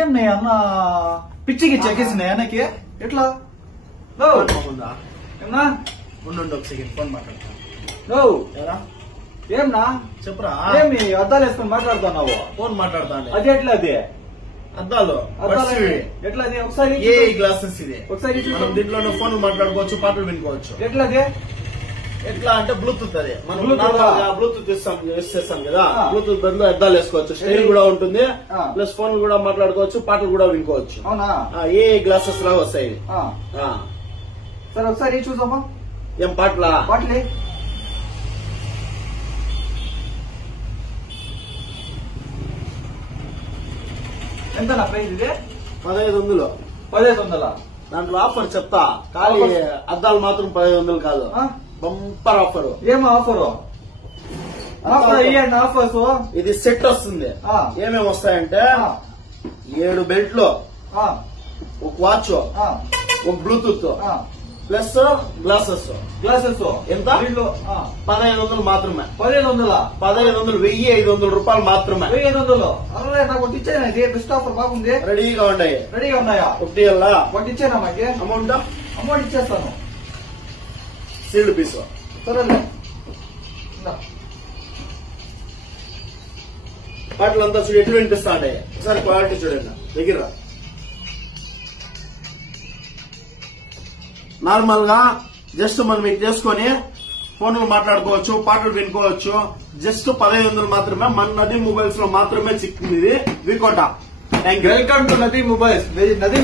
ఏం నే అన్న పిచ్చికి చెక్కేసినాయి అన్నకి ఎట్లా ఏమన్నా ఉండు ఒక సెకండ్ ఫోన్ మాట్లాడతాను. ఏమన్నా చెప్పురా. ఏమి అద్దాలు వేసుకొని మాట్లాడుతున్నావు? ఫోన్ మాట్లాడతాను. అది ఎట్లా అది అద్దాలు ఎట్లా అది ఒకసారి ఏ గ్లాసెస్ ఇది ఒకసారి మనం దీంట్లో ఫోన్ మాట్లాడుకోవచ్చు, పాటలు వినుకోవచ్చు. ఎట్లా అది ఎట్లా అంటే బ్లూటూత్ అది మనం Bluetooth బ్లూటూత్ యూస్ చేస్తాం కదా. బ్లూటూత్ బదులు అద్దాలు వేసుకోవచ్చు, స్టైల్ కూడా ఉంటుంది, ప్లస్ ఫోన్ కూడా మాట్లాడుకోవచ్చు, పాటలు కూడా వినుకోవచ్చు. అవునా? ఏ గ్లాసెస్ లాగా వస్తాయి. సరే ఒకసారి చూసామా ఏం పాటలా? పాటలే ఎంత నా ప్రైస్ ఇది? 1500. 1500. దాంట్లో ఆఫర్ చెప్తా, ఖాళీ అద్దాలు మాత్రం 1500 కాదు, బంపర్ ఆఫర్. ఏం ఆఫర్? ఇవ్వండి ఆఫర్స్. ఇది సెట్ వస్తుంది. ఏమేమి వస్తాయంటే 7 బెల్ట్లు, ఒక వాచ్, ఒక బ్లూటూత్, ప్లస్ గ్లాసెస్. ఎంత? 1500 మాత్రమే. 1500. 1500 రూపాయలు మాత్రమే. 1500. అరే నాకు ఒకటి ఇచ్చేనా? ఇది బెస్ట్ ఆఫర్ బాగుంది. రెడీగా ఉన్నాయి. రెడీగా ఉన్నాయా? ఒకటి ఇచ్చేనా మాకి? అమౌంట్ ఇచ్చేస్తాను. Sealed piece. సరేలే పాటలు అంతా చూడు ఎట్లు వినిపిస్తా ఉంటాయి. ఒకసారి క్వాలిటీ చూడండి దగ్గర. నార్మల్ గా జస్ట్ మనం ఇది చేసుకుని ఫోన్లు మాట్లాడుకోవచ్చు, పాటలు వినుకోవచ్చు. జస్ట్ 1500 మాత్రమే. మన నదీ మొబైల్స్ లో మాత్రమే చిక్కింది ఇది. V Kota. Thank you. Welcome to నదీ మొబైల్స్. నదీ